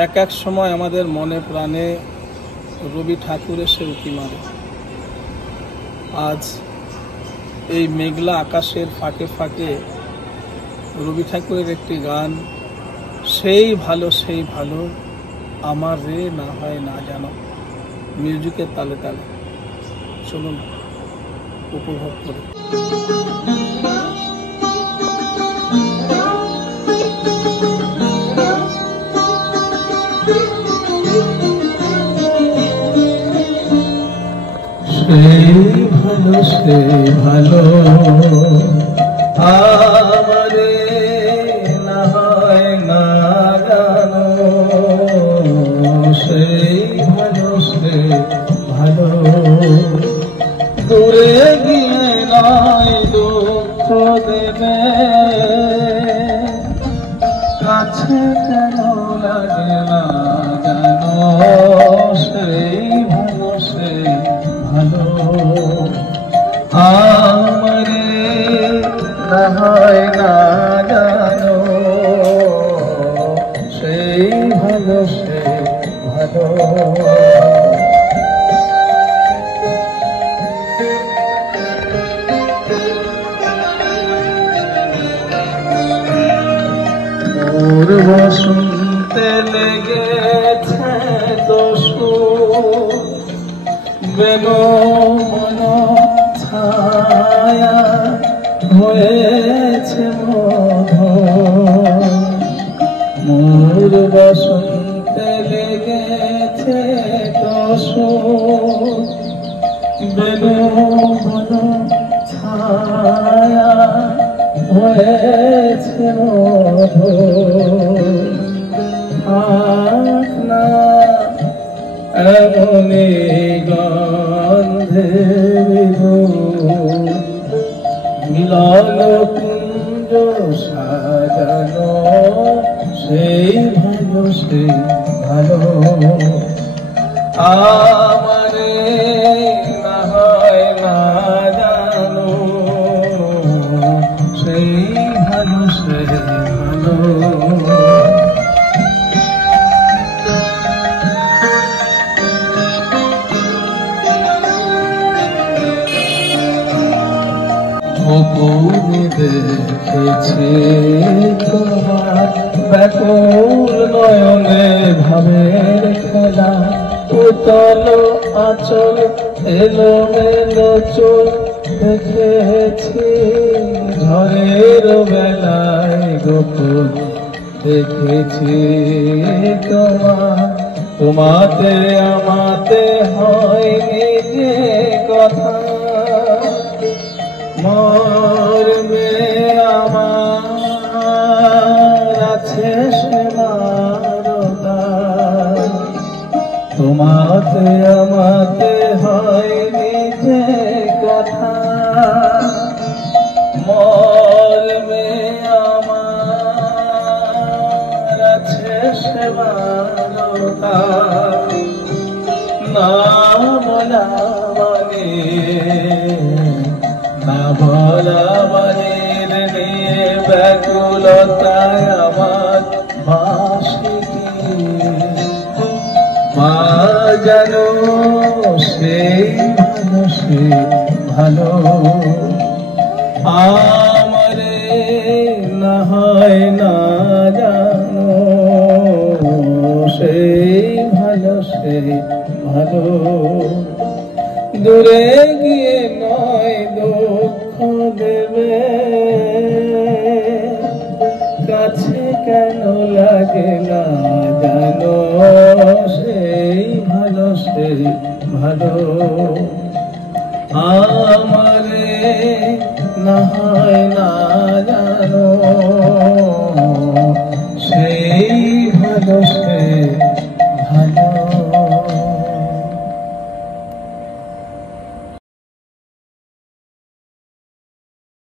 এক এক সময় আমাদের মনে প্রাণে রবি ঠাকুর এসে উঁকি মারে। আজ এই মেঘলা আকাশের ফাঁকে ফাঁকে রবি ঠাকুরের একটি গান, সেই ভালো আমার রে না হয় না জানো, মিউজিকের তালে তালে। চলুন উপভোগ করি। সেই ভালো আমারে না হয় না জানো, সেই ভালো দূরে গিয়ে নয় দুঃখ দেবে, কাছে কেন লাগে না জানো, সেই ভালো আমারে না হয় না জানো, সেই ভালো মোর বসন্তে লেগেছে দোষ, বেনো মন ছায়া হয়েছে মোর বসন্তে লেগেছে দোষ, বেনো মন ছায়া হয়েছে থাক না এমনি গন্ধে মিলন কুঞ্জ সাজানো, সেই ভালো আমারে না হয় না জানো, সেই ভালো গোপনে দেখেছি তোমার ব্যাকুল নয়নে ভাবের খেলা, উতল আঁচল এলোমেলো চুল দেখেছি ঝড়ের বেলায় গোপন দেখেছি তোমাতে আমাতে হয়নি যে কথা, মরবে আমার আছে সে মারতা, তোমাতে আমাতে হয়নি যে কথা, মরবে আমার আছে সে মারতা, না বলা মানে না বলা মানের নিয়ে ব্যাকুলতায় আমার বাঁশিটি মা জানো, সেই ভালো আমারে না হয় না জানো, সেই ভালো দূরে গিয়ে নয় দুঃখ দেবে, কাছে কেন লাগে না জানো, সেই ভালো আমারে না হয় না জানো, সেই ভালো